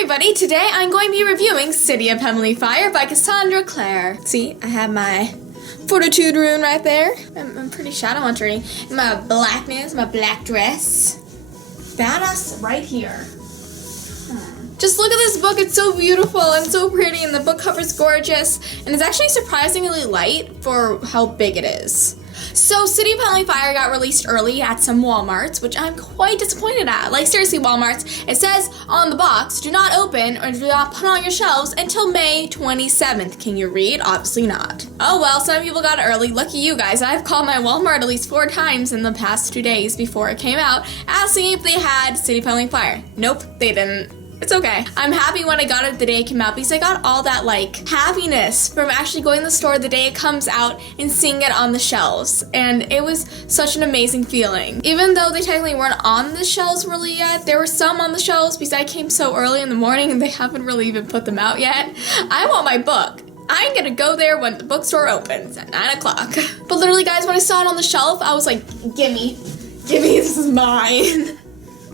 everybody, today I'm going to be reviewing City of Heavenly Fire by Cassandra Clare. See, I have my fortitude rune right there. I'm pretty shadow huntering. My blackness, my black dress. Badass right here. Just look at this book, it's so beautiful and so pretty, and the book cover's gorgeous, and it's actually surprisingly light for how big it is. So City of Heavenly Fire got released early at some Walmarts, which I'm quite disappointed at. Like, seriously, Walmarts, it says on the box, do not open or do not put on your shelves until May 27th. Can you read? Obviously not. Oh well, some people got it early. Lucky you guys. I've called my Walmart at least 4 times in the past 2 days before it came out, asking if they had City of Heavenly Fire. Nope, they didn't. It's okay. I'm happy when I got it the day it came out because I got all that, like, happiness from actually going to the store the day it comes out and seeing it on the shelves. And it was such an amazing feeling. Even though they technically weren't on the shelves really yet, there were some on the shelves because I came so early in the morning and they haven't really even put them out yet. I want my book. I'm gonna go there when the bookstore opens at 9 o'clock. But literally, guys, when I saw it on the shelf, I was like, gimme, this is mine.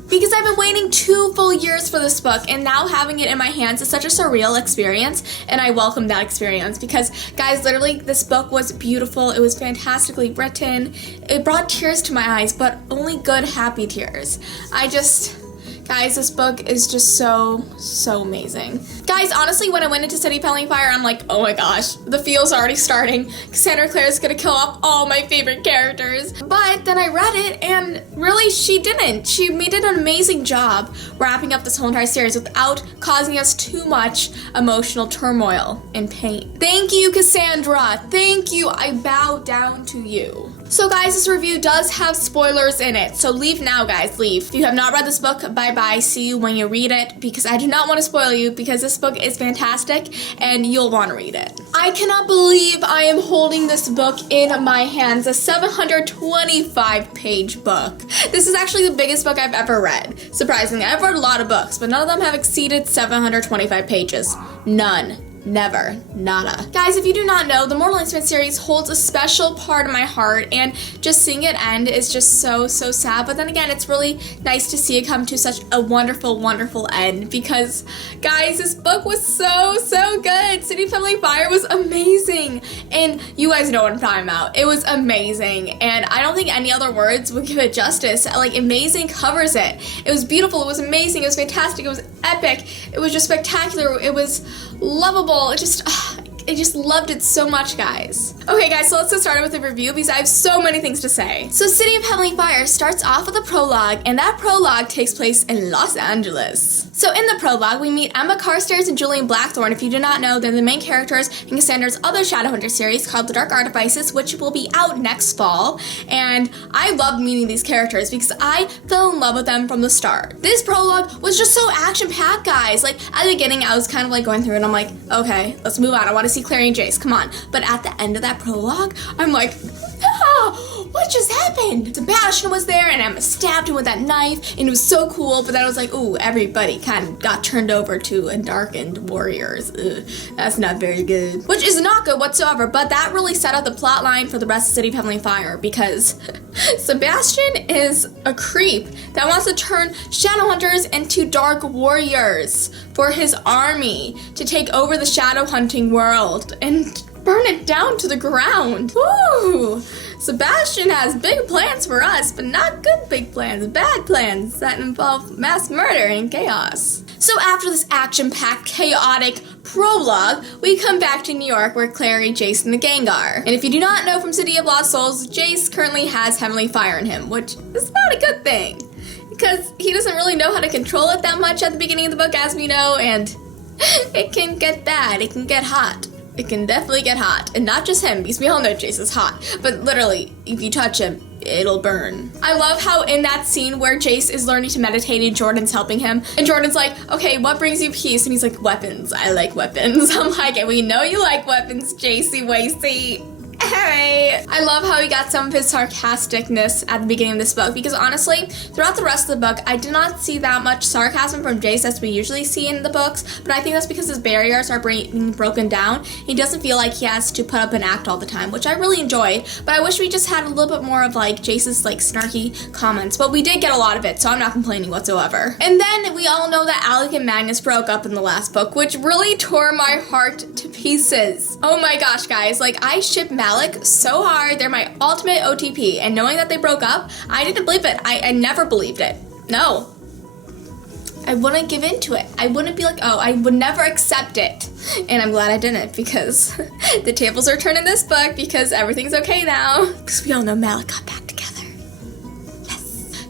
Because I've been waiting 2 full years for this book, and now having it in my hands is such a surreal experience, and I welcome that experience because, guys, literally, this book was beautiful. It was fantastically written. It brought tears to my eyes, but only good, happy tears. Guys, this book is just so amazing. Guys, honestly, when I went into City of Heavenly Fire, I'm like, oh my gosh, the feel's already starting. Cassandra Clare is gonna kill off all my favorite characters. But then I read it, and really, she didn't. She did an amazing job wrapping up this whole entire series without causing us too much emotional turmoil and pain. Thank you, Cassandra. Thank you. I bow down to you. So guys, this review does have spoilers in it, so leave now, guys, leave. If you have not read this book, bye-bye, see you when you read it, because I do not want to spoil you, because this book is fantastic, and you'll want to read it. I cannot believe I am holding this book in my hands, a 725-page book. This is actually the biggest book I've ever read. Surprisingly, I've read a lot of books, but none of them have exceeded 725 pages. None. Never. Nada. Guys, if you do not know, the Mortal Instruments series holds a special part of my heart, and just seeing it end is just so sad. But then again, it's really nice to see it come to such a wonderful end because, guys, this book was so good. City of Heavenly Fire was amazing, and you guys know what I'm talking about. It was amazing, and I don't think any other words would give it justice. Like, amazing covers it. It was beautiful, it was amazing, it was fantastic, it was epic, it was just spectacular, it was lovable. I just loved it so much, guys. Okay, guys, so let's get started with the review because I have so many things to say. So City of Heavenly Fire starts off with a prologue, and that prologue takes place in Los Angeles. So in the prologue, we meet Emma Carstairs and Julian Blackthorne. If you do not know, they're the main characters in Cassandra's other Shadowhunter series called The Dark Artifices, which will be out next fall. And I loved meeting these characters because I fell in love with them from the start. This prologue was just so action-packed, guys. Like, at the beginning, I was kind of like going through it, and I'm like, okay, let's move on. I want to see Clary and Jace, come on. But at the end of that prologue, I'm like, what just happened? Sebastian was there, and Emma stabbed him with that knife, and it was so cool, but then I was like, ooh, everybody kind of got turned over to darkened warriors. Ugh, that's not very good. Which is not good whatsoever, but that really set up the plot line for the rest of City of Heavenly Fire, because Sebastian is a creep that wants to turn Shadowhunters into dark warriors for his army to take over the shadow hunting world and burn it down to the ground. Woo! Sebastian has big plans for us, but not good big plans, bad plans that involve mass murder and chaos. So after this action-packed, chaotic prologue, we come back to New York where Clary, Jace, and the gang are. And if you do not know from City of Lost Souls, Jace currently has Heavenly Fire in him, which is not a good thing, because he doesn't really know how to control it that much at the beginning of the book, as we know, and it can get bad, it can get hot. It can definitely get hot, and not just him, because we all know Jace is hot, but literally, if you touch him, it'll burn. I love how in that scene where Jace is learning to meditate and Jordan's helping him, and Jordan's like, okay, what brings you peace? And he's like, weapons. I like weapons. I'm like, we know you like weapons, Jacey Wasey. Hey! I love how he got some of his sarcasticness at the beginning of this book, because honestly, throughout the rest of the book, I did not see that much sarcasm from Jace as we usually see in the books, but I think that's because his barriers are being broken down. He doesn't feel like he has to put up an act all the time, which I really enjoyed, but I wish we just had a little bit more of like Jace's like snarky comments, but we did get a lot of it, so I'm not complaining whatsoever. And then we all know that Alec and Magnus broke up in the last book, which really tore my heart to pieces. Oh my gosh, guys, like I ship Malik so hard. They're my ultimate OTP, and knowing that they broke up, I didn't believe it. I never believed it. No. I wouldn't give into it. I wouldn't be like, oh, I would never accept it. And I'm glad I didn't, because the tables are turned in this book, because everything's okay now. Because we all know Malik got back together.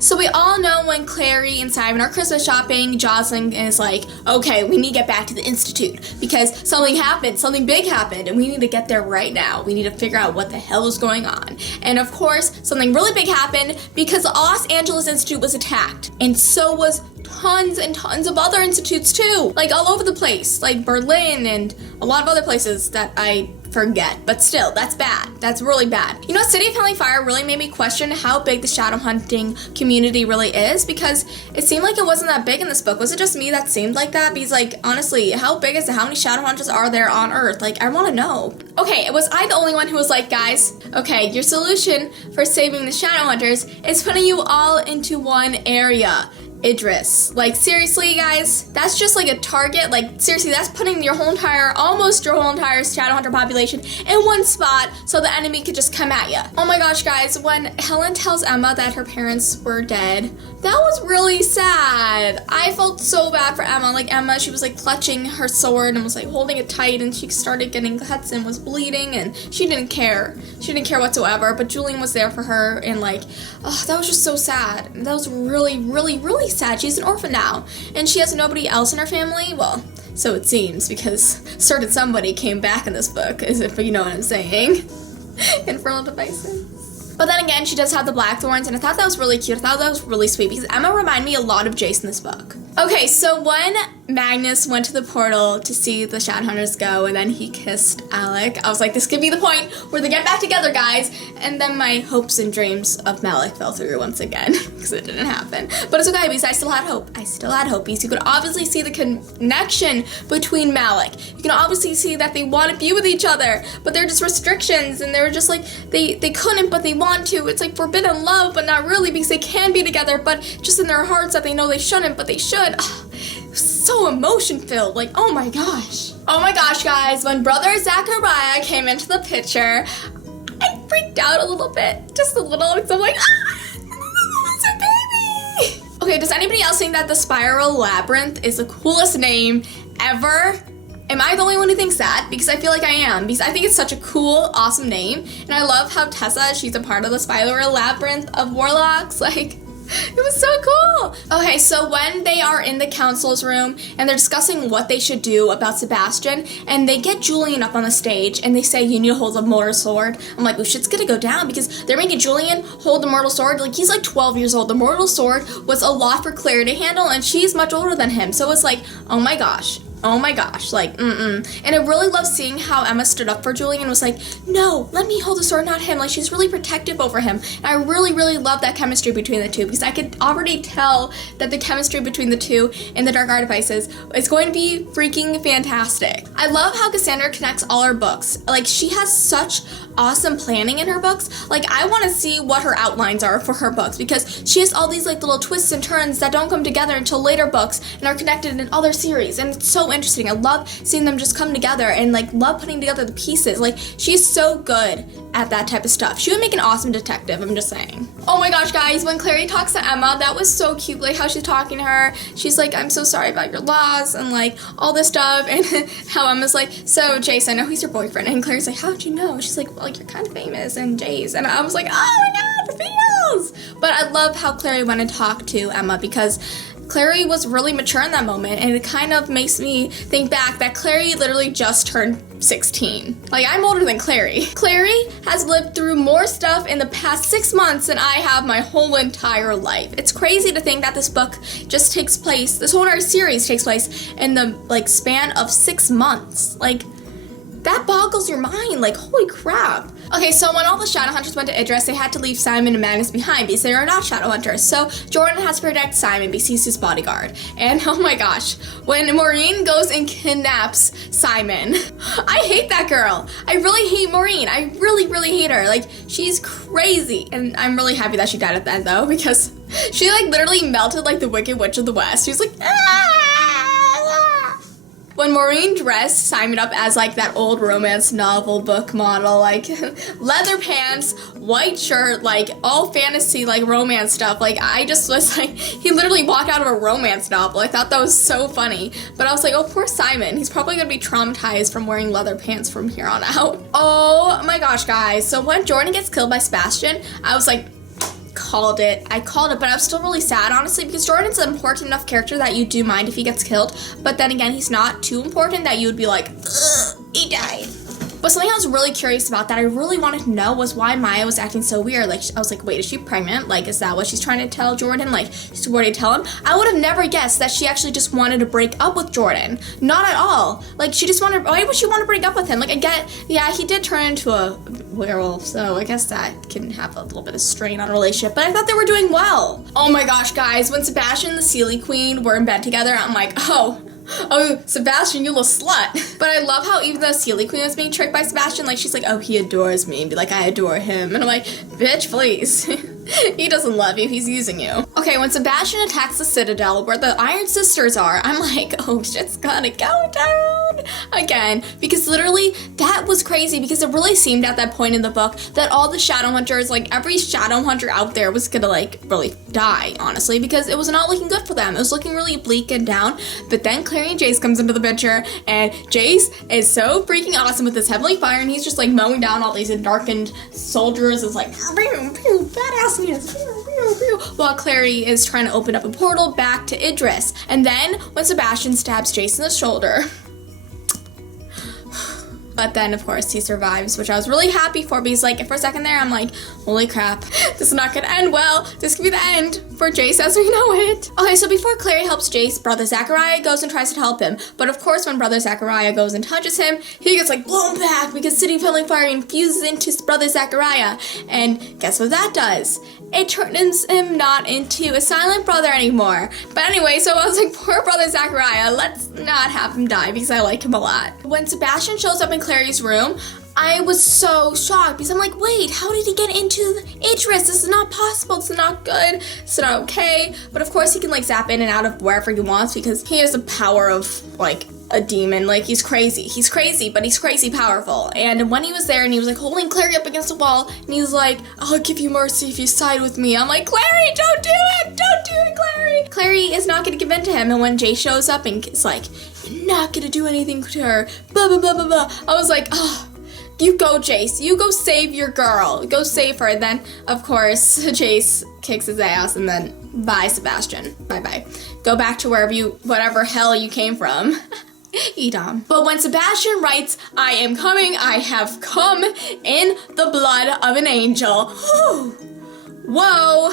So we all know when Clary and Simon are Christmas shopping, Jocelyn is like, okay, we need to get back to the Institute because something happened, something big happened, and we need to get there right now. We need to figure out what the hell is going on. And of course, something really big happened because the Los Angeles Institute was attacked. And so was tons and tons of other institutes too, like all over the place, like Berlin and a lot of other places that I forget, but still, that's bad. That's really bad. You know, City of Friendly Fire really made me question how big the shadow hunting community really is, because it seemed like it wasn't that big in this book. Was it just me that seemed like that? Because like, honestly, how big is it? How many shadow hunters are there on Earth? Like, I want to know. Okay, was I the only one who was like, guys, okay, your solution for saving the shadow hunters is putting you all into one area. Idris. Like, seriously, guys? That's just like a target. Like, seriously, that's putting your whole entire, almost your whole entire Shadowhunter population in one spot so the enemy could just come at you. Oh my gosh, guys, when Helen tells Emma that her parents were dead, that was really sad. I felt so bad for Emma. Like, Emma, she was like clutching her sword and was like holding it tight, and she started getting cuts and was bleeding, and she didn't care. She didn't care whatsoever, but Julian was there for her, and like, oh, that was just so sad. That was really, really, really sad. She's an orphan now, and she has nobody else in her family. Well, so it seems, because certain somebody came back in this book, as if you know what I'm saying. Infernal devices. But then again, she does have the Blackthorns, and I thought that was really cute. I thought that was really sweet, because Emma reminded me a lot of Jace in this book. Okay, so when Magnus went to the portal to see the Shadowhunters go, and then he kissed Alec, I was like, this could be the point where they get back together, guys. And then my hopes and dreams of Malik fell through once again, because it didn't happen. But it's okay, because I still had hope. I still had hope, because you could obviously see the connection between Malik. You can obviously see that they want to be with each other, but there are just restrictions, and they were just like, they couldn't, but they want to. It's like forbidden love, but not really, because they can be together, but just in their hearts that they know they shouldn't, but they should. So emotion-filled, like, oh my gosh. Oh my gosh, guys, when Brother Zachariah came into the picture, I freaked out a little bit, just a little, because I'm like, it's a baby. Okay, does anybody else think that the Spiral Labyrinth is the coolest name ever? Am I the only one who thinks that? Because I feel like I am, because I think it's such a cool, awesome name, and I love how Tessa, she's a part of the Spiral Labyrinth of Warlocks, like, it was so cool. Okay, so when they are in the council's room and they're discussing what they should do about Sebastian, and they get Julian up on the stage and they say, you need to hold a mortal sword. I'm like, oh, shit's gonna go down, because they're making Julian hold the mortal sword. Like, he's like 12 years old. The mortal sword was a lot for Claire to handle, and she's much older than him. So it's like, oh my gosh. Oh my gosh, like, And I really love seeing how Emma stood up for Julian and was like, no, let me hold the sword, not him. Like, she's really protective over him. And I really, really love that chemistry between the two, because I could already tell that the chemistry between the two in the Dark Artifices is going to be freaking fantastic. I love how Cassandra connects all her books. Like, she has such awesome planning in her books. Like, I want to see what her outlines are for her books, because she has all these like little twists and turns that don't come together until later books and are connected in other series, and it's so interesting. I love seeing them just come together, and like love putting together the pieces. Like, she's so good at that type of stuff. She would make an awesome detective, I'm just saying. Oh my gosh, guys, when Clary talks to Emma, that was so cute, like how she's talking to her. She's like, I'm so sorry about your loss, and like all this stuff, and how Emma's like, so Jace, I know he's your boyfriend, and Clary's like, how'd you know? She's like, well, you're kind of famous, and Jace, and I was like, oh my god, feels! But I love how Clary went and talked to Emma, because Clary was really mature in that moment, and it kind of makes me think back that Clary literally just turned 16. Like, I'm older than Clary. Clary has lived through more stuff in the past 6 months than I have my whole entire life. It's crazy to think that this book just takes place, this whole entire series takes place in the span of 6 months. Like, that boggles your mind. Like, holy crap. Okay, so when all the Shadowhunters went to Idris, they had to leave Simon and Magnus behind because they are not Shadowhunters. So Jordan has to protect Simon because he's his bodyguard. And oh my gosh, when Maureen goes and kidnaps Simon, I hate that girl. I really hate Maureen. I really, really hate her. Like, she's crazy. And I'm really happy that she died at the end though, because she like literally melted like the Wicked Witch of the West. She was like, ah! When Maureen dressed Simon up as like that old romance novel book model, like leather pants, white shirt, like all fantasy, like romance stuff, like I just was like, he literally walked out of a romance novel. I thought that was so funny. But I was like, oh, poor Simon. He's probably gonna be traumatized from wearing leather pants from here on out. Oh my gosh, guys. So when Jordan gets killed by Sebastian, I was like, I called it, but I was still really sad, honestly, because Jordan's an important enough character that you do mind if he gets killed, but then again, he's not too important that you would be like, ugh, he died. But something I was really curious about that I really wanted to know was why Maya was acting so weird. Like, I was like, wait, is she pregnant? Like, is that what she's trying to tell Jordan? Like, she's worried to tell him? I would have never guessed that she actually just wanted to break up with Jordan. Not at all. Like, she just wanted, why would she want to break up with him? Like, I get, yeah, he did turn into a werewolf, so I guess that can have a little bit of strain on a relationship, but I thought they were doing well. Oh my gosh, guys, when Sebastian and the Sealy Queen were in bed together, I'm like, oh, Sebastian, you little slut. But I love how even though Sealy Queen was being tricked by Sebastian, like, she's like, oh, he adores me, and be like, I adore him. And I'm like, bitch, please. He doesn't love you, he's using you. Okay, when Sebastian attacks the Citadel where the Iron Sisters are, I'm like, oh, shit's gonna go down again. Because literally, that was crazy, because it really seemed at that point in the book that all the Shadowhunters, like every Shadowhunter out there was gonna like really die, honestly, because it was not looking good for them. It was looking really bleak and down. But then Clary and Jace comes into the picture, and Jace is so freaking awesome with his heavenly fire, and he's just like mowing down all these darkened soldiers. It's like, badass. While Clary is trying to open up a portal back to Idris. And then when Sebastian stabs Jace in the shoulder, but then of course he survives, which I was really happy for, because like for a second there I'm like, holy crap, this is not gonna end well. This could be the end for Jace as we know it. Okay, so before Clary helps Jace, Brother Zachariah goes and tries to help him. But of course when Brother Zachariah goes and touches him, he gets like blown back because City of Heavenly Fire infuses into Brother Zachariah. And guess what that does? It turns him not into a silent brother anymore. But anyway, so I was like, poor Brother Zachariah, let's not have him die because I like him a lot. When Sebastian shows up in Clary's room, I was so shocked because I'm like, wait, how did he get into Idris? This is not possible. This is not good. It's not okay. But of course he can like zap in and out of wherever he wants because he has the power of like a demon. Like, he's crazy. He's crazy, but he's crazy powerful. And when he was there and he was like holding Clary up against the wall and he's like, I'll give you mercy if you side with me. I'm like, Clary, don't do it. Don't do it, Clary. Clary is not going to give in to him. And when Jay shows up and it's like, you're not going to do anything to her. Blah, blah, blah, blah, blah. I was like, oh, you go, Jace. You go save your girl. Go save her. And then, of course, Jace kicks his ass and then bye, Sebastian. Bye-bye. Go back to whatever hell you came from. Edom. But when Sebastian writes, I am coming, I have come in the blood of an angel. Whoa.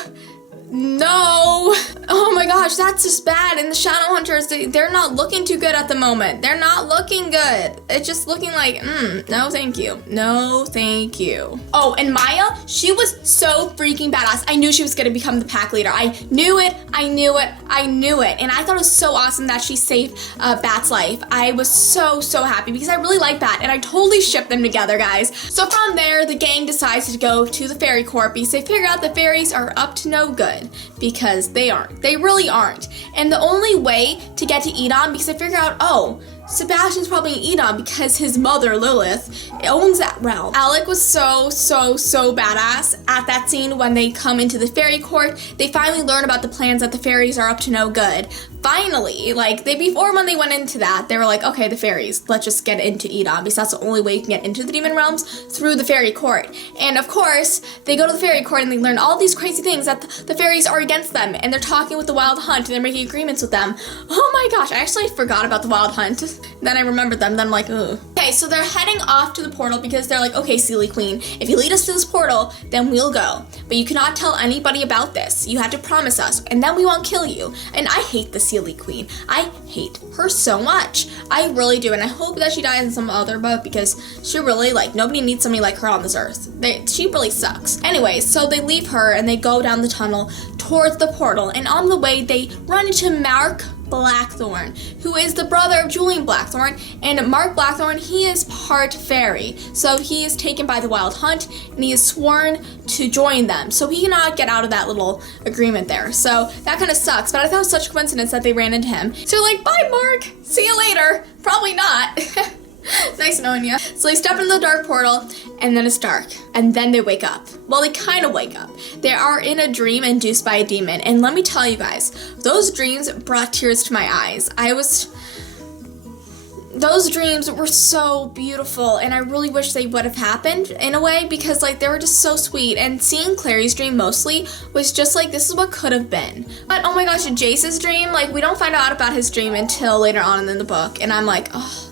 No. Oh my gosh, that's just bad. And the Shadowhunters, they're not looking too good at the moment. They're not looking good. It's just looking like, no thank you. No thank you. Oh, and Maya, she was so freaking badass. I knew she was gonna become the pack leader. I knew it, I knew it, I knew it. And I thought it was so awesome that she saved Bat's life. I was so happy because I really like Bat and I totally shipped them together, guys. So from there, the gang decides to go to the fairy court because they figure out the fairies are up to no good. Because they aren't. They really aren't. And the only way to get to Edom, because I figure out, oh, Sebastian's probably in Edom because his mother, Lilith, owns that realm. Alec was so badass at that scene when they come into the fairy court. They finally learn about the plans that the fairies are up to no good. Finally, like, before when they went into that, they were like, okay, the fairies, let's just get into Edom, because that's the only way you can get into the demon realms, through the fairy court. And of course, they go to the fairy court and they learn all these crazy things that the fairies are against them, and they're talking with the Wild Hunt, and they're making agreements with them. Oh my gosh, I actually forgot about the Wild Hunt. Then I remembered them, then I'm like, ugh. Okay, so they're heading off to the portal because they're like, okay, Seelie Queen, if you lead us to this portal, then we'll go. But you cannot tell anybody about this. You have to promise us, and then we won't kill you. And I hate the Seelie Queen. I hate her so much. I really do, and I hope that she dies in some other book because she really, like, nobody needs somebody like her on this earth. She really sucks. Anyways, so they leave her and they go down the tunnel towards the portal, and on the way they run into Marik Blackthorne, who is the brother of Julian Blackthorne, and Marik Blackthorne, he is part fairy, so he is taken by the Wild Hunt, and he is sworn to join them, so he cannot get out of that little agreement there, so that kind of sucks, but I thought it was such a coincidence that they ran into him, so like, bye Mark, see you later, probably not. Nice knowing you. So they step into the dark portal, and then it's dark, and then they wake up. Well, they kind of wake up. They are in a dream induced by a demon, and let me tell you guys, those dreams brought tears to my eyes. Those dreams were so beautiful, and I really wish they would have happened in a way, because like they were just so sweet, and seeing Clary's dream mostly was just like, this is what could have been. But oh my gosh, Jace's dream, like we don't find out about his dream until later on in the book, and I'm like, oh.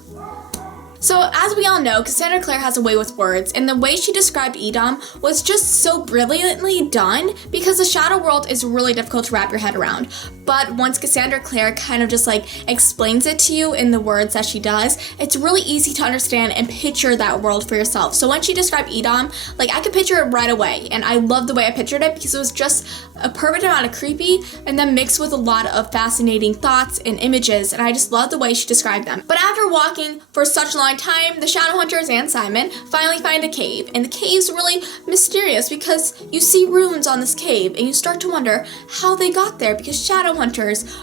So, as we all know, Cassandra Clare has a way with words, and the way she described Edom was just so brilliantly done, because the Shadow World is really difficult to wrap your head around. But once Cassandra Clare kind of just like explains it to you in the words that she does, it's really easy to understand and picture that world for yourself. So when she described Edom, like I could picture it right away, and I love the way I pictured it because it was just a perfect amount of creepy, and then mixed with a lot of fascinating thoughts and images, and I just love the way she described them. But after walking for such a long time, the Shadowhunters and Simon finally find a cave, and the cave's really mysterious because you see runes on this cave, and you start to wonder how they got there, because Shadowhunters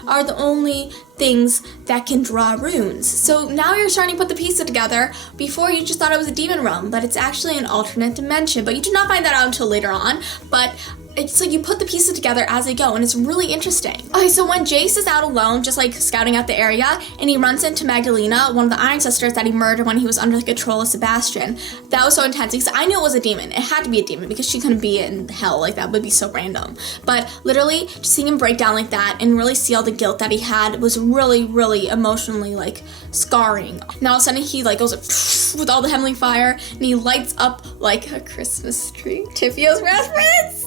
are the only things that can draw runes. So now you're starting to put the pieces together. Before you just thought it was a demon realm, but it's actually an alternate dimension, but you do not find that out until later on, but it's like you put the pieces together as they go, and it's really interesting. Okay, so when Jace is out alone, just like scouting out the area, and he runs into Magdalena, one of the Iron Sisters that he murdered when he was under the control of Sebastian, that was so intense because I knew it was a demon. It had to be a demon because she couldn't be in hell. Like, that would be so random. But literally, just seeing him break down like that and really see all the guilt that he had was really, really emotionally, like, scarring. Now all of a sudden, he, like, goes like, with all the heavenly fire, and he lights up like a Christmas tree. Tiffio's reference!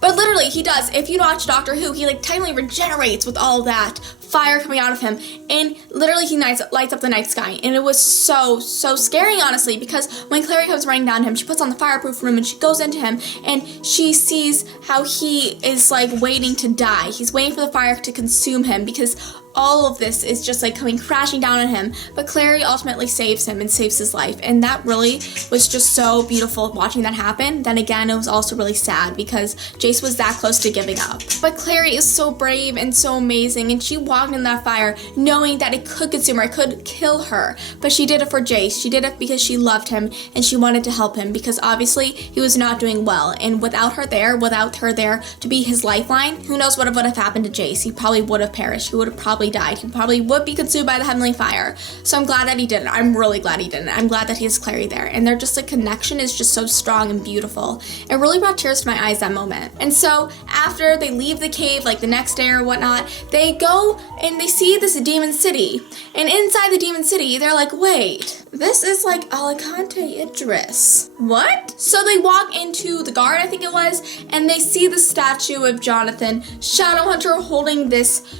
But literally, he does. If you watch Doctor Who, he like totally regenerates with all that fire coming out of him, and literally he lights up the night sky, and it was so scary, honestly, because when Clary comes running down to him, she puts on the fireproof room and she goes into him, and she sees how he is like waiting to die. He's waiting for the fire to consume him because all of this is just like coming crashing down on him, but Clary ultimately saves him and saves his life, and that really was just so beautiful watching that happen. Then again, it was also really sad because Jace was that close to giving up. But Clary is so brave and so amazing, and she walked in that fire knowing that it could consume her, it could kill her, but she did it for Jace. She did it because she loved him and she wanted to help him, because obviously he was not doing well, and without her there to be his lifeline, who knows what would have happened to Jace. He probably would have perished. He would have probably died. He probably would be consumed by the heavenly fire. So I'm glad that he did it. I'm really glad he did it. I'm glad that he has Clary there. And their just like connection is just so strong and beautiful. It really brought tears to my eyes that moment. And so after they leave the cave, like the next day or whatnot, they go and they see this demon city. And inside the demon city, they're like, wait, this is like Alicante Idris. What? So they walk into the guard, I think it was, and they see the statue of Jonathan Shadowhunter holding this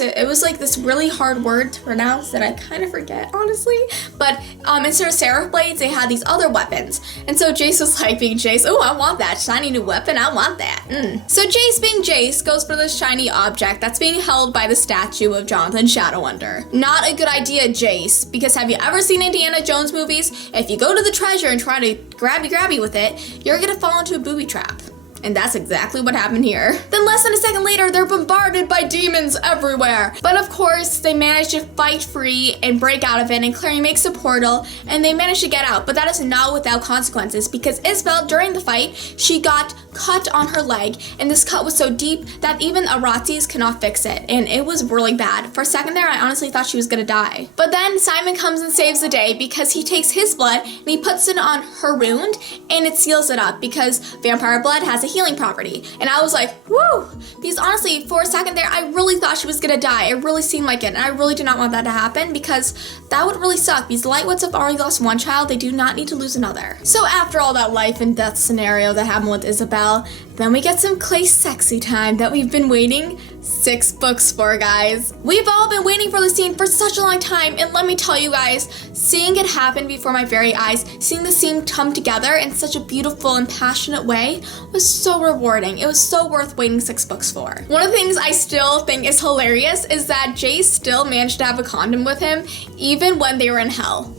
it was like this really hard word to pronounce that I kind of forget, honestly. But instead of seraph blades, they had these other weapons. And so Jace was like, being Jace, oh, I want that shiny new weapon. I want that. So Jace, being Jace, goes for this shiny object that's being held by the statue of Jonathan Shadowhunter. Not a good idea, Jace, because have you ever seen Indiana Jones movies? If you go to the treasure and try to grabby with it, you're gonna fall into a booby trap. And that's exactly what happened here. Then less than a second later, they're bombarded by demons everywhere. But of course, they manage to fight free and break out of it, and Clary makes a portal, and they manage to get out. But that is not without consequences, because Isabel, during the fight, she got cut on her leg, and this cut was so deep that even Aratzes cannot fix it, and it was really bad. For a second there, I honestly thought she was gonna die. But then Simon comes and saves the day because he takes his blood and he puts it on her wound, and it seals it up, because vampire blood has a healing property. And I was like, woo! Because honestly, for a second there, I really thought she was gonna die. It really seemed like it, and I really did not want that to happen because that would really suck. Because the Lightwoods have already lost one child, they do not need to lose another. So after all that life and death scenario that happened with Isabel, then we get some Clay sexy time that we've been waiting 6 books for, guys. We've all been waiting for this scene for such a long time, and let me tell you guys, seeing it happen before my very eyes, seeing the scene come together in such a beautiful and passionate way was so rewarding. It was so worth waiting 6 books for. One of the things I still think is hilarious is that Jace still managed to have a condom with him even when they were in hell.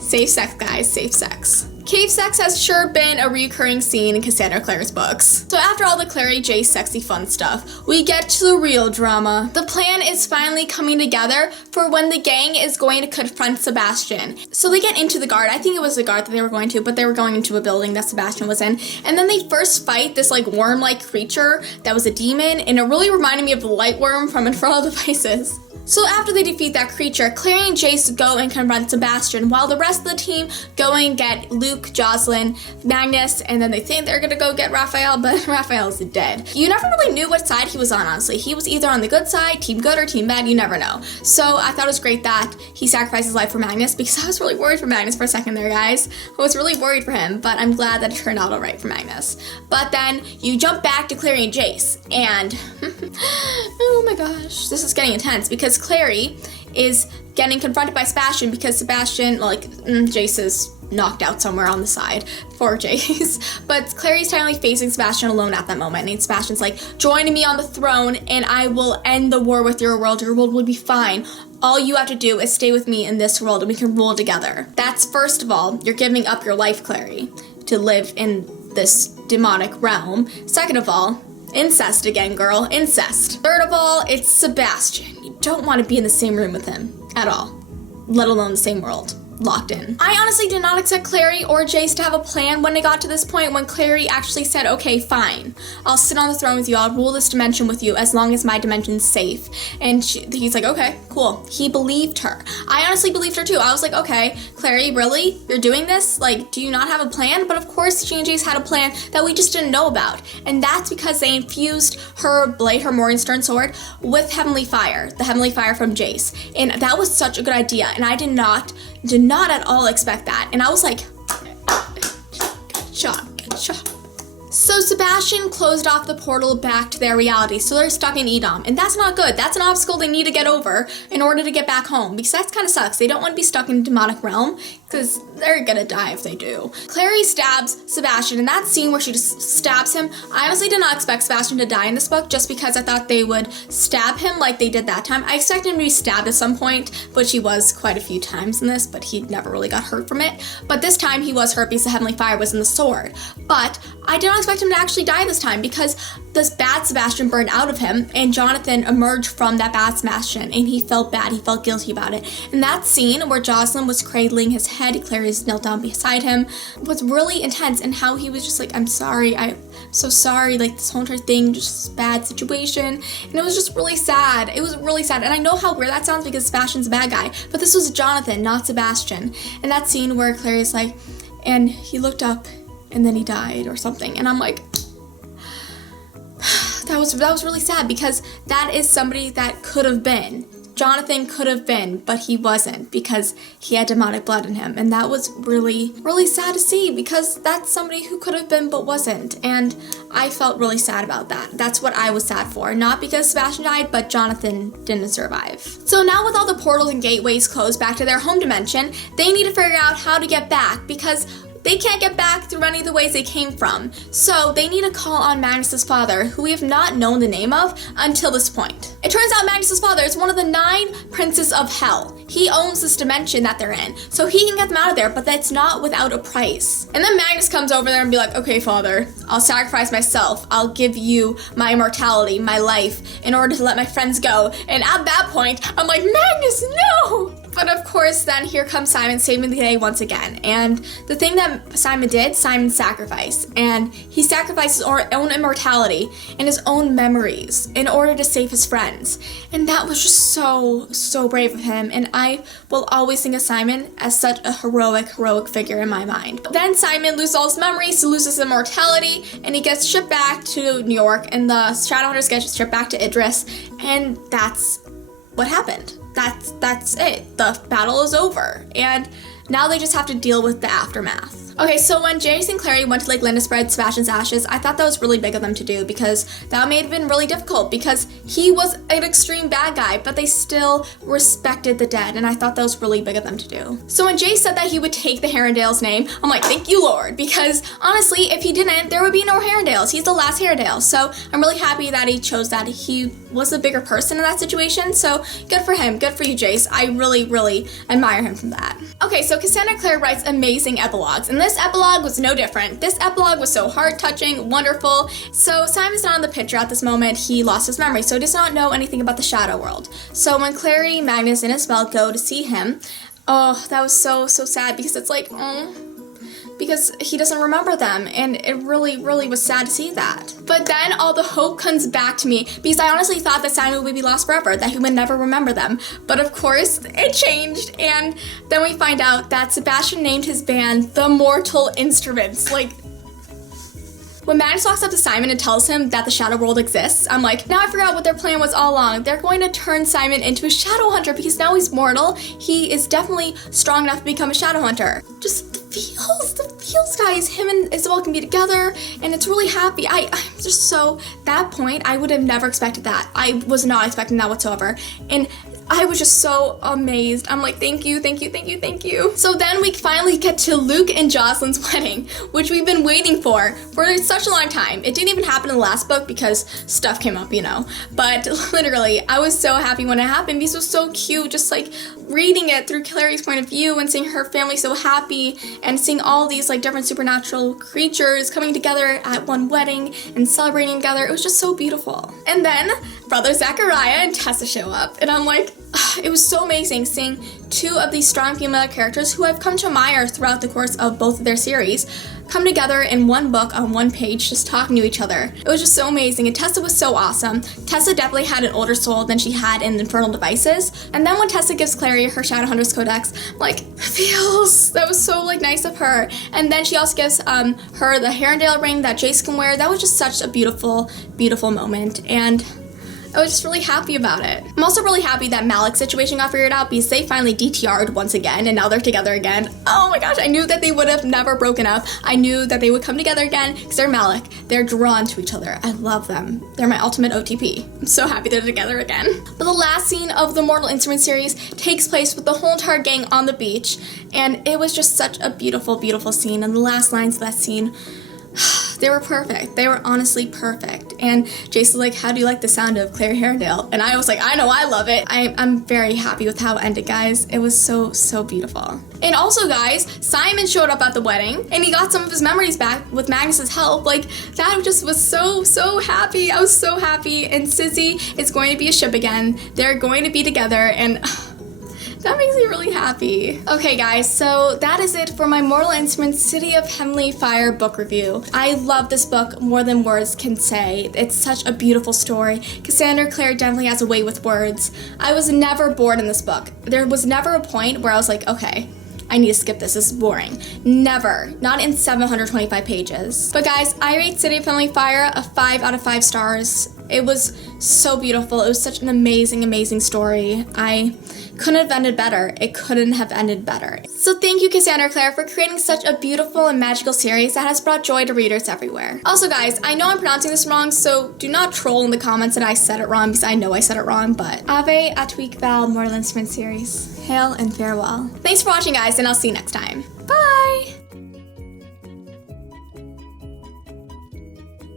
Safe sex, guys, safe sex. Cave sex has sure been a recurring scene in Cassandra Clare's books. So after all the Clary Jace sexy fun stuff, we get to the real drama. The plan is finally coming together for when the gang is going to confront Sebastian. So they get into the guard. I think it was the guard that they were going to, but they were going into a building that Sebastian was in. And then they first fight this like worm-like creature that was a demon, and it really reminded me of the light worm from Infernal Devices. So after they defeat that creature, Clary and Jace go and confront Sebastian, while the rest of the team go and get Luke, Jocelyn, Magnus, and then they think they're gonna go get Raphael, but Raphael's dead. You never really knew what side he was on, honestly. He was either on the good side, team good, or team bad, you never know. So I thought it was great that he sacrificed his life for Magnus, because I was really worried for Magnus for a second there, guys. I was really worried for him, but I'm glad that it turned out alright for Magnus. But then you jump back to Clary and Jace, and oh my gosh, this is getting intense, because Clary is getting confronted by Sebastian because Sebastian, Jace is knocked out somewhere on the side. Poor Jace. But Clary's finally facing Sebastian alone at that moment, and Sebastian's like, join me on the throne and I will end the war with your world. Your world will be fine. All you have to do is stay with me in this world and we can rule together. That's, first of all, you're giving up your life, Clary, to live in this demonic realm. Second of all, incest again, girl, incest. Third of all, it's Sebastian. You don't want to be in the same room with him at all, let alone the same world. Locked in. I honestly did not expect Clary or Jace to have a plan when it got to this point, when Clary actually said, okay, fine, I'll sit on the throne with you, I'll rule this dimension with you as long as my dimension's safe. And he's like, okay, cool. He believed her. I honestly believed her too. I was like, okay, Clary, really? You're doing this? Like, do you not have a plan? But of course, she and Jace had a plan that we just didn't know about. And that's because they infused her blade, her Morgenstern sword, with Heavenly Fire, the Heavenly Fire from Jace. And that was such a good idea. And I did not at all expect that. And I was like, good job. So Sebastian closed off the portal back to their reality, so they're stuck in Edom, and that's not good. That's an obstacle they need to get over in order to get back home, because that kind of sucks. They don't want to be stuck in a demonic realm, because they're gonna die if they do. Clary stabs Sebastian, and that scene where she just stabs him, I honestly did not expect Sebastian to die in this book, just because I thought they would stab him like they did that time. I expected him to be stabbed at some point, which he was quite a few times in this, but he never really got hurt from it. But this time he was hurt because the Heavenly Fire was in the sword. But I did not expect him to actually die this time, because this bad Sebastian burned out of him, and Jonathan emerged from that bad Sebastian, and he felt bad, he felt guilty about it. And that scene where Jocelyn was cradling his head, Clary's knelt down beside him, was really intense, and how he was just like, I'm sorry, I'm so sorry, like this whole entire thing, just a bad situation. And it was just really sad. It was really sad. And I know how weird that sounds because Sebastian's a bad guy, but this was Jonathan, not Sebastian. And that scene where Clary's like, and he looked up and then he died or something, and I'm like, that was really sad, because that is somebody that could have been. Jonathan could have been, but he wasn't, because he had demonic blood in him. And that was really, really sad to see, because that's somebody who could have been but wasn't. And I felt really sad about that. That's what I was sad for. Not because Sebastian died, but Jonathan didn't survive. So now with all the portals and gateways closed back to their home dimension, they need to figure out how to get back, because they can't get back through any of the ways they came from. So they need to call on Magnus's father, who we have not known the name of until this point. It turns out Magnus's father is one of the 9 princes of hell. He owns this dimension that they're in, so he can get them out of there, but that's not without a price. And then Magnus comes over there and be like, okay, father, I'll sacrifice myself. I'll give you my immortality, my life, in order to let my friends go. And at that point, I'm like, Magnus, no! But of course, then here comes Simon saving the day once again. And the thing that Simon did, Simon sacrificed. And he sacrificed his own immortality and his own memories in order to save his friends. And that was just so brave of him. And I will always think of Simon as such a heroic figure in my mind. But then Simon loses all his memories, he loses his immortality, and he gets shipped back to New York, and the Shadowhunters get shipped back to Idris, and that's what happened. That's it. The battle is over, and now they just have to deal with the aftermath. Okay, so when Jace and Clary went to Lake Linda to spread Sebastian's ashes, I thought that was really big of them to do, because that may have been really difficult, because he was an extreme bad guy, but they still respected the dead, and I thought that was really big of them to do. So when Jace said that he would take the Herondale's name, I'm like, thank you, Lord, because honestly, if he didn't, there would be no Herondales. He's the last Herondale, so I'm really happy that he chose that. He was a bigger person in that situation, so good for him. Good for you, Jace. I really admire him from that. Okay, so Cassandra Clare writes amazing epilogues, and this epilogue was no different. This epilogue was so heart-touching, wonderful. So Simon's not in the picture at this moment. He lost his memory, so he does not know anything about the shadow world. So when Clary, Magnus, and Isabel go to see him, oh, that was so sad, because it's like, because he doesn't remember them, and it really was sad to see that. But then all the hope comes back to me, because I honestly thought that Simon would be lost forever, that he would never remember them. But of course, it changed, and then we find out that Sebastian named his band The Mortal Instruments. Like, when Magnus walks up to Simon and tells him that the shadow world exists, I'm like, now I forgot what their plan was all along. They're going to turn Simon into a shadow hunter, because now he's mortal. He is definitely strong enough to become a shadow hunter. Just the feels, guys. Him and Isabel can be together, and it's really happy. I'm just so, that point, I would have never expected that. I was not expecting that whatsoever. And I was just so amazed. I'm like, thank you. So then we finally get to Luke and Jocelyn's wedding, which we've been waiting for such a long time. It didn't even happen in the last book because stuff came up, you know. But literally, I was so happy when it happened, because it was so cute, just like reading it through Clary's point of view and seeing her family so happy and seeing all these like different supernatural creatures coming together at one wedding and celebrating together. It was just so beautiful. And then Brother Zachariah and Tessa show up, and I'm like, it was so amazing seeing two of these strong female characters who I've come to admire throughout the course of both of their series come together in one book on one page, just talking to each other. It was just so amazing, and Tessa was so awesome. Tessa definitely had an older soul than she had in Infernal Devices. And then when Tessa gives Clary her Shadowhunters Codex, I'm like, feels, that was so like nice of her. And then she also gives her the Herondale ring that Jace can wear. That was just such a beautiful moment, and I was just really happy about it. I'm also really happy that Malik's situation got figured out, because they finally DTR'd once again, and now they're together again. Oh my gosh, I knew that they would have never broken up. I knew that they would come together again, because they're Malik. They're drawn to each other. I love them. They're my ultimate OTP. I'm so happy they're together again. But the last scene of the Mortal Instrument series takes place with the whole entire gang on the beach, and it was just such a beautiful scene, and the last lines of that scene, they were perfect. They were honestly perfect. And Jason's like, how do you like the sound of Clary Herondale? And I was like, I know, I love it. I'm very happy with how it ended, guys. It was so beautiful. And also, guys, Simon showed up at the wedding, and he got some of his memories back with Magnus's help. Like, that just was so happy. I was so happy. And Sissy is going to be a ship again. They're going to be together, and that makes me really happy. Okay, guys, so that is it for my Mortal Instruments City of Heavenly Fire book review. I love this book more than words can say. It's such a beautiful story. Cassandra Clare definitely has a way with words. I was never bored in this book. There was never a point where I was like, okay, I need to skip this is boring. Never. Not in 725 pages. But guys, I rate City of Heavenly Fire a 5 out of 5 stars. It was so beautiful. It was such an amazing story. I couldn't have ended better. It couldn't have ended better. So thank you, Cassandra Clare, for creating such a beautiful and magical series that has brought joy to readers everywhere. Also, guys, I know I'm pronouncing this wrong, so do not troll in the comments that I said it wrong, because I know I said it wrong, but Ave Atque Vale Mortal Instruments series. Hail and farewell. Thanks for watching, guys, and I'll see you next time. Bye!